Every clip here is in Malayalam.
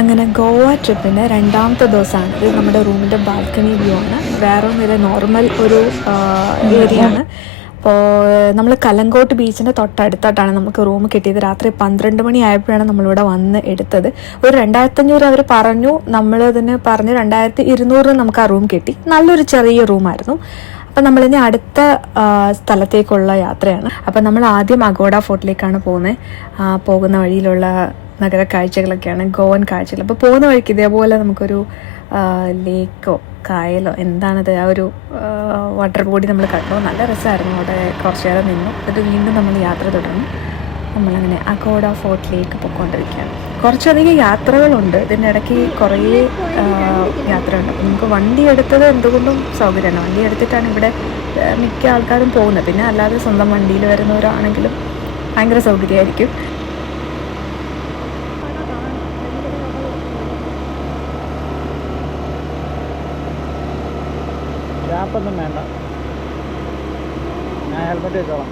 അങ്ങനെ ഗോവ ട്രിപ്പിൻ്റെ രണ്ടാമത്തെ ദിവസമാണ്. ഇത് നമ്മുടെ റൂമിൻ്റെ ബാൽക്കണി വ്യൂ ആണ്. വേറെ ഒന്നുമില്ല, നോർമൽ ഒരു ഏരിയ ആണ്. അപ്പോൾ നമ്മൾ കലങ്കോട്ട് ബീച്ചിൻ്റെ തൊട്ടടുത്തായിട്ടാണ് നമുക്ക് റൂം കിട്ടിയത്. രാത്രി 12 മണി ആയപ്പോഴാണ് നമ്മളിവിടെ വന്ന് എടുത്തത്. ഒരു 2500 അവർ പറഞ്ഞു, നമ്മളതിന് പറഞ്ഞ് 2200 നമുക്ക് ആ റൂം കിട്ടി. നല്ലൊരു ചെറിയ റൂമായിരുന്നു. അപ്പം നമ്മളിനി അടുത്ത സ്ഥലത്തേക്കുള്ള യാത്രയാണ്. അപ്പം നമ്മൾ ആദ്യം അഗോഡ ഫോർട്ടിലേക്കാണ് പോകുന്ന വഴിയിലുള്ള നഗര കാഴ്ചകളൊക്കെയാണ്, ഗോവൻ കാഴ്ചകൾ. അപ്പോൾ പോകുന്ന വഴിക്ക് ഇതേപോലെ നമുക്കൊരു ലേക്കോ കായലോ എന്താണത്, ആ ഒരു വാട്ടർ ബോഡി നമ്മൾ കണ്ടു. നല്ല രസമായിരുന്നു. അവിടെ കുറച്ച് നേരം നിന്നു. എന്നിട്ട് വീണ്ടും നമ്മൾ യാത്ര തുടർന്നു. നമ്മളങ്ങനെ അഗോഡ ഫോർട്ടിലേക്ക് പോയിക്കൊണ്ടിരിക്കുകയാണ്. കുറച്ചധികം യാത്രകളുണ്ട് ഇതിൻ്റെ ഇടയ്ക്ക്, കുറേ യാത്രയുണ്ട്. അപ്പോൾ നമുക്ക് വണ്ടി എടുത്തത് എന്തുകൊണ്ടും സൗകര്യമാണ്. വണ്ടി എടുത്തിട്ടാണ് ഇവിടെ മിക്ക ആൾക്കാരും പോകുന്നത്. പിന്നെ അല്ലാതെ സ്വന്തം വണ്ടിയിൽ വരുന്നവരാണെങ്കിലും ഭയങ്കര സൗകര്യമായിരിക്കും. ഗ്യാപ്പൊന്നും വേണ്ട, ഞാൻ ഹെൽമെറ്റ് വെച്ചോളാം.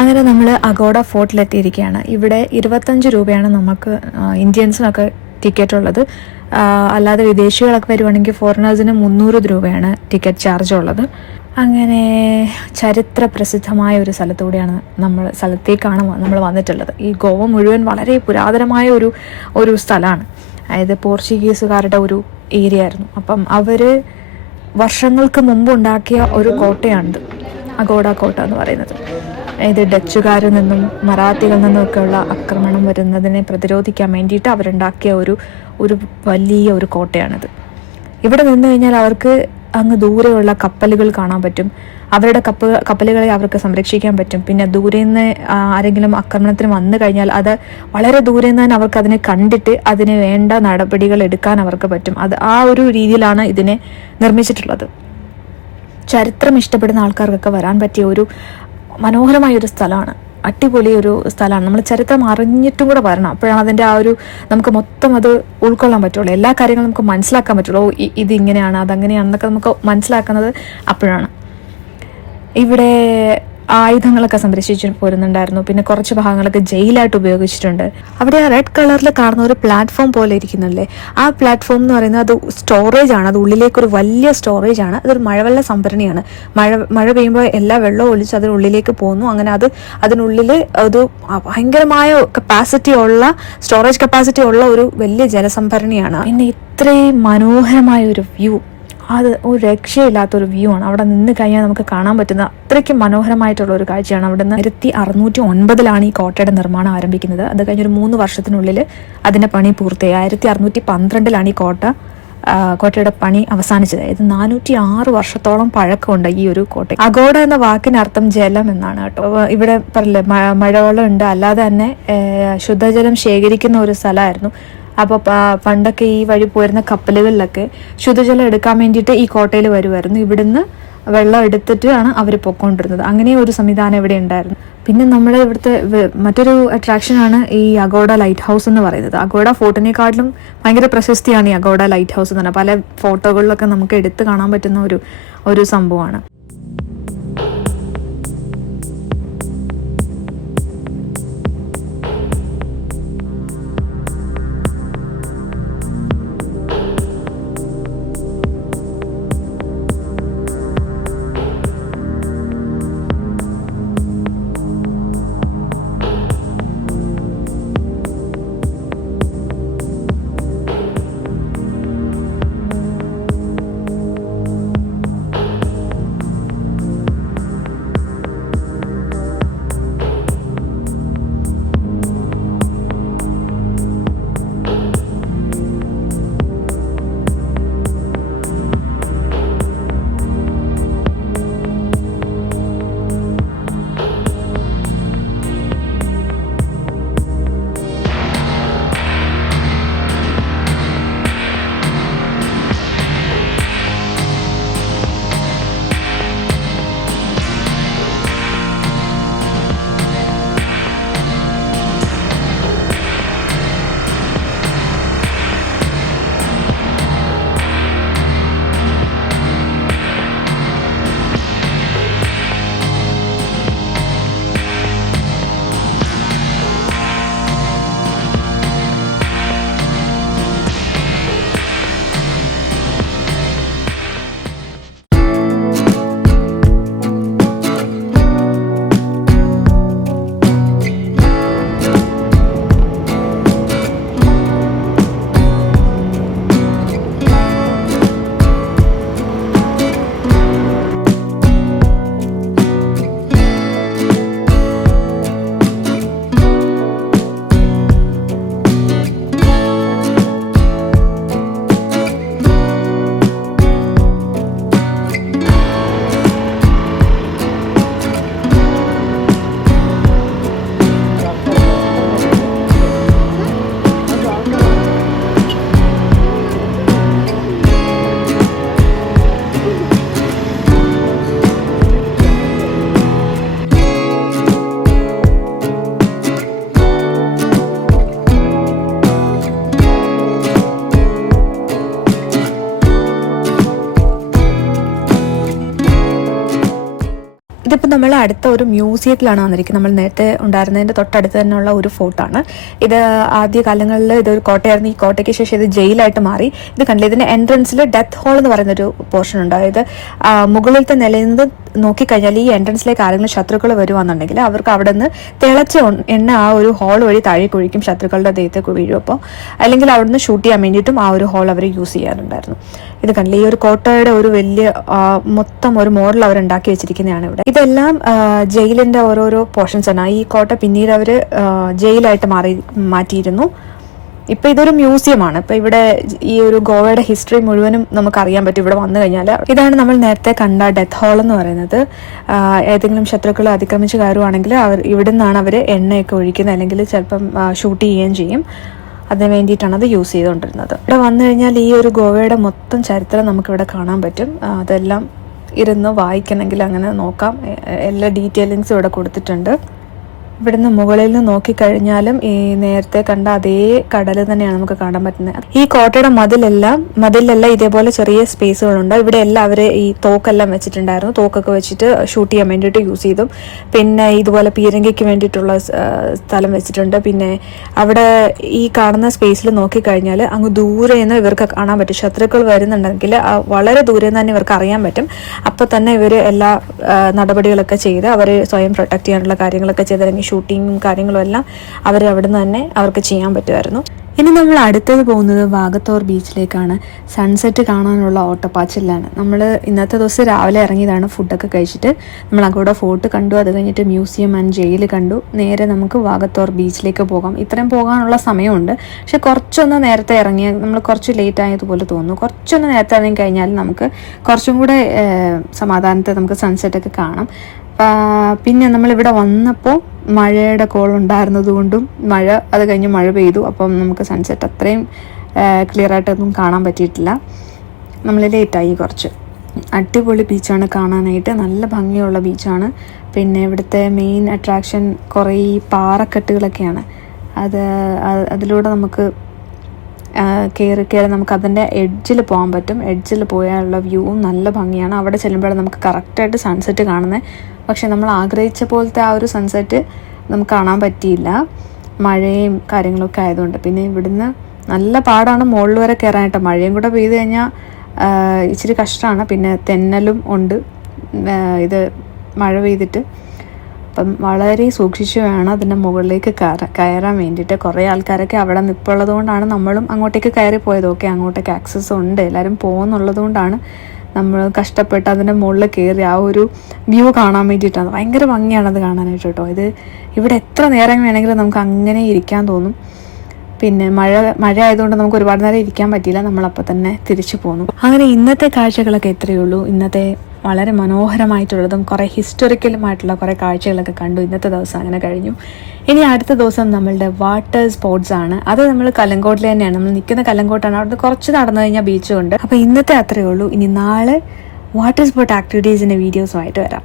അങ്ങനെ നമ്മൾ അഗോഡ ഫോർട്ടിലെത്തിയിരിക്കുകയാണ്. ഇവിടെ 25 രൂപയാണ് നമുക്ക് ഇന്ത്യൻസിനൊക്കെ ടിക്കറ്റ് ഉള്ളത്. അല്ലാതെ വിദേശികളൊക്കെ വരുവാണെങ്കിൽ ഫോറിനേഴ്സിന് 300 രൂപയാണ് ടിക്കറ്റ് ചാർജ് ഉള്ളത്. അങ്ങനെ ചരിത്ര പ്രസിദ്ധമായ ഒരു സ്ഥലത്തേക്കാണ് നമ്മൾ വന്നിട്ടുള്ളത്. ഈ ഗോവ മുഴുവൻ വളരെ പുരാതനമായ ഒരു സ്ഥലമാണ്. അതായത് പോർച്ചുഗീസുകാരുടെ ഒരു ഏരിയ ആയിരുന്നു. അപ്പം അവർ വർഷങ്ങൾക്ക് മുമ്പ് ഉണ്ടാക്കിയ ഒരു കോട്ടയാണിത്, അഗോഡ കോട്ട എന്ന് പറയുന്നത്. ഇത് ഡച്ചുകാരിൽ നിന്നും മറാത്തികളിൽ നിന്നുമൊക്കെയുള്ള ആക്രമണം വരുന്നതിനെ പ്രതിരോധിക്കാൻ വേണ്ടിയിട്ട് അവരുണ്ടാക്കിയ ഒരു വലിയ ഒരു കോട്ടയാണിത്. ഇവിടെ നിന്ന് കഴിഞ്ഞാൽ അവർക്ക് അങ്ങ് ദൂരെയുള്ള കപ്പലുകൾ കാണാൻ പറ്റും. അവരുടെ കപ്പലുകളെ അവർക്ക് സംരക്ഷിക്കാൻ പറ്റും. പിന്നെ ദൂരെ നിന്ന് ആരെങ്കിലും ആക്രമണത്തിന് വന്നു കഴിഞ്ഞാൽ അത് വളരെ ദൂരെ നിന്ന് തന്നെ അവർക്ക് അതിനെ കണ്ടിട്ട് അതിന് വേണ്ട നടപടികൾ എടുക്കാൻ അവർക്ക് പറ്റും. ആ ഒരു രീതിയിലാണ് ഇതിനെ നിർമ്മിച്ചിട്ടുള്ളത്. ചരിത്രം ഇഷ്ടപ്പെടുന്ന ആൾക്കാർക്കൊക്കെ വരാൻ പറ്റിയ ഒരു മനോഹരമായൊരു സ്ഥലമാണ്, അടിപൊളി ഒരു സ്ഥലമാണ്. നമ്മൾ ചരിത്രം അറിഞ്ഞിട്ടും കൂടെ വരണം. അപ്പോഴാണ് അതിൻ്റെ നമുക്ക് മൊത്തം അത് ഉൾക്കൊള്ളാൻ പറ്റുള്ളൂ. എല്ലാ കാര്യങ്ങളും നമുക്ക് മനസ്സിലാക്കാൻ പറ്റുള്ളൂ. ഇതിങ്ങനെയാണ് അതങ്ങനെയാണെന്നൊക്കെ നമുക്ക് മനസ്സിലാക്കുന്നത് അപ്പോഴാണ്. ഇവിടെ ആയുധങ്ങളൊക്കെ സംരക്ഷിച്ച് പോരുന്നുണ്ടായിരുന്നു. പിന്നെ കുറച്ച് ഭാഗങ്ങളൊക്കെ ജയിലായിട്ട് ഉപയോഗിച്ചിട്ടുണ്ട്. അവിടെ ആ റെഡ് കളറിൽ കാണുന്ന ഒരു പ്ലാറ്റ്ഫോം പോലെ ഇരിക്കുന്നില്ലേ, ആ പ്ലാറ്റ്ഫോം എന്ന് പറയുന്നത് അത് സ്റ്റോറേജ് ആണ്. അത് ഉള്ളിലേക്കൊരു വലിയ സ്റ്റോറേജ് ആണ്. അതൊരു മഴവെള്ള സംഭരണിയാണ്. മഴ പെയ്യുമ്പോൾ എല്ലാ വെള്ളവും ഒലിച്ച് അതിനുള്ളിലേക്ക് പോകുന്നു. അങ്ങനെ അതിനുള്ളിൽ ഒരു ഭയങ്കരമായ സ്റ്റോറേജ് കപ്പാസിറ്റി ഉള്ള ഒരു വലിയ ജലസംഭരണിയാണ്. പിന്നെ ഇത്രയും മനോഹരമായ ഒരു വ്യൂ, അത് ഒരു രക്ഷയില്ലാത്തൊരു വ്യൂ ആണ്. അവിടെ നിന്ന് കഴിഞ്ഞാൽ നമുക്ക് കാണാൻ പറ്റുന്ന അത്രയ്ക്കും മനോഹരമായിട്ടുള്ള ഒരു കാഴ്ചയാണ്. അവിടെ നിന്ന് 1609 ഈ കോട്ടയുടെ നിർമ്മാണം ആരംഭിക്കുന്നത്. അത് കഴിഞ്ഞൊരു 3 വർഷത്തിനുള്ളിൽ അതിന്റെ പണി പൂർത്തിയായി. 1612 ഈ കോട്ടയുടെ പണി അവസാനിച്ചത്. ഇത് 406 വർഷത്തോളം പഴക്കമുണ്ട് ഈ ഒരു കോട്ട. അഗോഡ എന്ന വാക്കിനർത്ഥം ജലം എന്നാണ് കേട്ടോ. ഇവിടെ പറയില്ലേ, മഴവെള്ളം ഉണ്ട്. അല്ലാതെ തന്നെ ശുദ്ധജലം ശേഖരിക്കുന്ന ഒരു സ്ഥലമായിരുന്നു. അപ്പോൾ പണ്ടൊക്കെ ഈ വഴി പോരുന്ന കപ്പലുകളിലൊക്കെ ശുദ്ധജലം എടുക്കാൻ വേണ്ടിയിട്ട് ഈ കോട്ടയിൽ വരുമായിരുന്നു. ഇവിടുന്ന് വെള്ളം എടുത്തിട്ടാണ് അവർ പൊയ്ക്കൊണ്ടിരുന്നത്. അങ്ങനെ ഒരു സംവിധാനം ഇവിടെ ഉണ്ടായിരുന്നു. പിന്നെ നമ്മുടെ ഇവിടുത്തെ മറ്റൊരു അട്രാക്ഷനാണ് ഈ അഗോഡ ലൈറ്റ് ഹൗസ് എന്ന് പറയുന്നത്. അഗോഡ ഫോർട്ടിനെക്കാട്ടിലും ഭയങ്കര പ്രശസ്തിയാണ് ഈ അഗോഡ ലൈറ്റ് ഹൗസ് എന്ന് പറഞ്ഞാൽ. പല ഫോട്ടോകളിലൊക്കെ നമുക്ക് എടുത്ത് കാണാൻ പറ്റുന്ന ഒരു സംഭവമാണ്. നമ്മൾ അടുത്ത ഒരു മ്യൂസിയത്തിലാണ് വന്നിരിക്കുന്നത്. നമ്മൾ നേരത്തെ ഉണ്ടായിരുന്നതിന്റെ തൊട്ടടുത്ത് തന്നെയുള്ള ഒരു ഫോർട്ടാണ് ഇത്. ആദ്യ കാലങ്ങളിൽ ഇതൊരു കോട്ടയായിരുന്നു. ഈ കോട്ടയ്ക്ക് ശേഷം ഇത് ജയിലായിട്ട് മാറി. ഇത് കണ്ടില്ല, ഇതിന്റെ എൻട്രൻസിൽ ഡെത്ത് ഹോൾ എന്ന് പറയുന്ന ഒരു പോർഷൻ ഉണ്ട്. അതായത് മുകളിലത്തെ നിലയിൽ നിന്ന് നോക്കിക്കഴിഞ്ഞാൽ ഈ എൻട്രൻസിലേക്ക് ആരെങ്കിലും ശത്രുക്കൾ വരുവാന്നുണ്ടെങ്കിൽ അവർക്ക് അവിടെ നിന്ന് തിളച്ച എണ്ണ ആ ഒരു ഹോൾ വഴി താഴേക്ക് ഒഴിക്കും, ശത്രുക്കളുടെ ദേഹത്തേക്ക് വീഴും. അപ്പോൾ അല്ലെങ്കിൽ അവിടെ നിന്ന് ഷൂട്ട് ചെയ്യാൻ വേണ്ടിയിട്ടും ആ ഒരു ഹോൾ അവർ യൂസ് ചെയ്യാറുണ്ടായിരുന്നു. ഇത് കണ്ടില്ല, ഈ ഒരു കോട്ടയുടെ ഒരു വലിയ മൊത്തം ഒരു മോഡൽ അവർ ഉണ്ടാക്കി വെച്ചിരിക്കുന്നതാണ് ഇവിടെ. ഇതെല്ലാം ജയിലിന്റെ ഓരോരോ പോർഷൻസ് ആണ്. ഈ കോട്ട പിന്നീട് അവർ ജയിലായിട്ട് മാറ്റിയിരുന്നു. ഇപ്പൊ ഇതൊരു മ്യൂസിയമാണ്. ഇപ്പൊ ഇവിടെ ഈ ഒരു ഗോവയുടെ ഹിസ്റ്ററി മുഴുവനും നമുക്ക് അറിയാൻ പറ്റും ഇവിടെ വന്നു കഴിഞ്ഞാൽ. ഇതാണ് നമ്മൾ നേരത്തെ കണ്ട ഡെത്ത് ഹോൾ എന്ന് പറയുന്നത്. ഏതെങ്കിലും ശത്രുക്കൾ അതിക്രമിച്ച് കയറുവാണെങ്കിൽ ഇവിടെ നിന്നാണ് അവർ എണ്ണയൊക്കെ ഒഴിക്കുന്നത്, അല്ലെങ്കിൽ ചിലപ്പം ഷൂട്ട് ചെയ്യുകയും ചെയ്യും. അതിന് വേണ്ടിയിട്ടാണ് അത് യൂസ് ചെയ്തുകൊണ്ടിരുന്നത്. ഇവിടെ വന്നു കഴിഞ്ഞാൽ ഈ ഒരു ഗോവയുടെ മൊത്തം ചരിത്രം നമുക്കിവിടെ കാണാൻ പറ്റും. അതെല്ലാം ഇരുന്ന് വായിക്കണമെങ്കിൽ അങ്ങനെ നോക്കാം. എല്ലാ ഡീറ്റെയിലിങ്സും ഇവിടെ കൊടുത്തിട്ടുണ്ട്. ഇവിടുന്ന് മുകളിൽ നിന്ന് നോക്കിക്കഴിഞ്ഞാലും ഈ നേരത്തെ കണ്ട അതേ കടൽ തന്നെയാണ് നമുക്ക് കാണാൻ പറ്റുന്നത്. ഈ കോട്ടയുടെ മതിലെല്ലാം ഇതേപോലെ ചെറിയ സ്പേസുകളുണ്ട്. ഇവിടെ എല്ലാം അവർ ഈ തോക്കെല്ലാം വെച്ചിട്ടുണ്ടായിരുന്നു. തോക്കൊക്കെ വെച്ചിട്ട് ഷൂട്ട് ചെയ്യാൻ വേണ്ടിയിട്ട് യൂസ് ചെയ്തു. പിന്നെ ഇതുപോലെ പീരങ്കിക്ക് വേണ്ടിയിട്ടുള്ള സ്ഥലം വെച്ചിട്ടുണ്ട്. പിന്നെ അവിടെ ഈ കാണുന്ന സ്പേസിൽ നോക്കിക്കഴിഞ്ഞാൽ അങ്ങ് ദൂരെ നിന്ന് ഇവർക്ക് കാണാൻ പറ്റും. ശത്രുക്കൾ വരുന്നുണ്ടെങ്കിൽ വളരെ ദൂരെ നിന്ന് തന്നെ ഇവർക്ക് അറിയാൻ പറ്റും. അപ്പോൾ തന്നെ ഇവർ എല്ലാ നടപടികളൊക്കെ ചെയ്ത് അവർ സ്വയം പ്രൊട്ടക്ട് ചെയ്യാനുള്ള കാര്യങ്ങളൊക്കെ ചെയ്ത്, അല്ലെങ്കിൽ ഷൂട്ടിങ്ങും കാര്യങ്ങളും എല്ലാം അവർ അവിടെ നിന്ന് തന്നെ അവർക്ക് ചെയ്യാൻ പറ്റുമായിരുന്നു. ഇനി നമ്മൾ അടുത്തത് പോകുന്നത് വാഗത്തോർ ബീച്ചിലേക്കാണ്. സൺസെറ്റ് കാണാനുള്ള ഓട്ടപ്പാച്ചിലാണ്. നമ്മൾ ഇന്നത്തെ ദിവസം രാവിലെ ഇറങ്ങിയതാണ്. ഫുഡൊക്കെ കഴിച്ചിട്ട് നമ്മൾ അഗോഡ ഫോർട്ട് കണ്ടു. അത് കഴിഞ്ഞിട്ട് മ്യൂസിയം ആൻഡ് ജയിൽ കണ്ടു. നേരെ നമുക്ക് വാഗത്തോർ ബീച്ചിലേക്ക് പോകാം. ഇത്രയും പോകാനുള്ള സമയമുണ്ട്. പക്ഷെ കുറച്ചൊന്ന് നേരത്തെ ഇറങ്ങിയാൽ നമ്മൾ കുറച്ച് ലേറ്റ് ആയതുപോലെ തോന്നുന്നു. കുറച്ചൊന്ന് നേരത്തെ ഇറങ്ങി കഴിഞ്ഞാൽ നമുക്ക് കുറച്ചും കൂടെ സമാധാനത്തെ നമുക്ക് സൺസെറ്റൊക്കെ കാണാം. പിന്നെ നമ്മളിവിടെ വന്നപ്പോൾ മഴയുടെ കോൾ ഉണ്ടായിരുന്നത് കൊണ്ടും അത് കഴിഞ്ഞ് മഴ പെയ്തു. അപ്പം നമുക്ക് സൺസെറ്റ് അത്രയും ക്ലിയർ ആയിട്ടൊന്നും കാണാൻ പറ്റിയിട്ടില്ല. നമ്മൾ ലേറ്റായി കുറച്ച്. അടിപൊളി ബീച്ചാണ് കാണാനായിട്ട്, നല്ല ഭംഗിയുള്ള ബീച്ചാണ്. പിന്നെ ഇവിടുത്തെ മെയിൻ അട്രാക്ഷൻ കുറേ പാറക്കെട്ടുകളൊക്കെയാണ്. അതിലൂടെ നമുക്ക് കയറി നമുക്ക് അതിൻ്റെ എഡ്ജിൽ പോകാൻ പറ്റും. എഡ്ജിൽ പോയാലുള്ള വ്യൂവും നല്ല ഭംഗിയാണ്. അവിടെ ചെല്ലുമ്പോഴാണ് നമുക്ക് കറക്റ്റായിട്ട് സൺസെറ്റ് കാണുന്നത്. പക്ഷെ നമ്മൾ ആഗ്രഹിച്ച പോലത്തെ ആ ഒരു സൺസെറ്റ് നമുക്ക് കാണാൻ പറ്റിയില്ല, മഴയും കാര്യങ്ങളൊക്കെ ആയതുകൊണ്ട്. പിന്നെ ഇവിടുന്ന് നല്ല പാടാണ് മുകളിൽ വരെ കയറാനായിട്ട്. മഴയും കൂടെ പെയ്ത് കഴിഞ്ഞാൽ ഇച്ചിരി കഷ്ടമാണ്. പിന്നെ തെന്നലും ഉണ്ട് ഇത് മഴ പെയ്തിട്ട്. അപ്പം വളരെ സൂക്ഷിച്ചു വേണം അതിൻ്റെ മുകളിലേക്ക് കയറാൻ വേണ്ടിയിട്ട്. കുറേ ആൾക്കാരൊക്കെ അവിടെ നിൽപ്പുള്ളത് കൊണ്ടാണ് നമ്മളും അങ്ങോട്ടേക്ക് കയറി പോയത്. ഓക്കെ, അങ്ങോട്ടേക്ക് ആക്സസ് ഉണ്ട്, എല്ലാവരും പോകുന്നുള്ളത് കൊണ്ടാണ് നമ്മൾ കഷ്ടപ്പെട്ട് അതിൻ്റെ മുകളിൽ കയറി ആ ഒരു വ്യൂ കാണാൻ വേണ്ടിയിട്ടാണ്. ഭയങ്കര ഭംഗിയാണത് കാണാനായിട്ട് കേട്ടോ. ഇവിടെ എത്ര നേരം വേണമെങ്കിലും നമുക്ക് അങ്ങനെ ഇരിക്കാൻ തോന്നും. പിന്നെ മഴ ആയതുകൊണ്ട് നമുക്ക് ഒരുപാട് നേരം ഇരിക്കാൻ പറ്റിയില്ല. നമ്മളപ്പോൾ തന്നെ തിരിച്ചു പോന്നു. അങ്ങനെ ഇന്നത്തെ കാഴ്ചകളൊക്കെ എത്രയേ ഉള്ളൂ. ഇന്നത്തെ വളരെ മനോഹരമായിട്ടുള്ളതും കുറേ ഹിസ്റ്റോറിക്കലുമായിട്ടുള്ള കുറേ കാഴ്ചകളൊക്കെ കണ്ടു. ഇന്നത്തെ ദിവസം അങ്ങനെ കഴിഞ്ഞു. ഇനി അടുത്ത ദിവസം നമ്മളുടെ വാട്ടർ സ്പോർട്സ് ആണ്. അത് നമ്മൾ കലങ്കോട്ടിൽ തന്നെയാണ്. നമ്മൾ നിൽക്കുന്ന കലങ്കോട്ടാണ്. അവിടെ കുറച്ച് നടന്നു കഴിഞ്ഞാൽ ബീച്ചും ഉണ്ട്. അപ്പോൾ ഇന്നത്തെ അത്രയേ ഉള്ളൂ. ഇനി നാളെ വാട്ടർ സ്പോർട്ട് ആക്ടിവിറ്റീസിൻ്റെ വീഡിയോസുമായിട്ട് വരാം.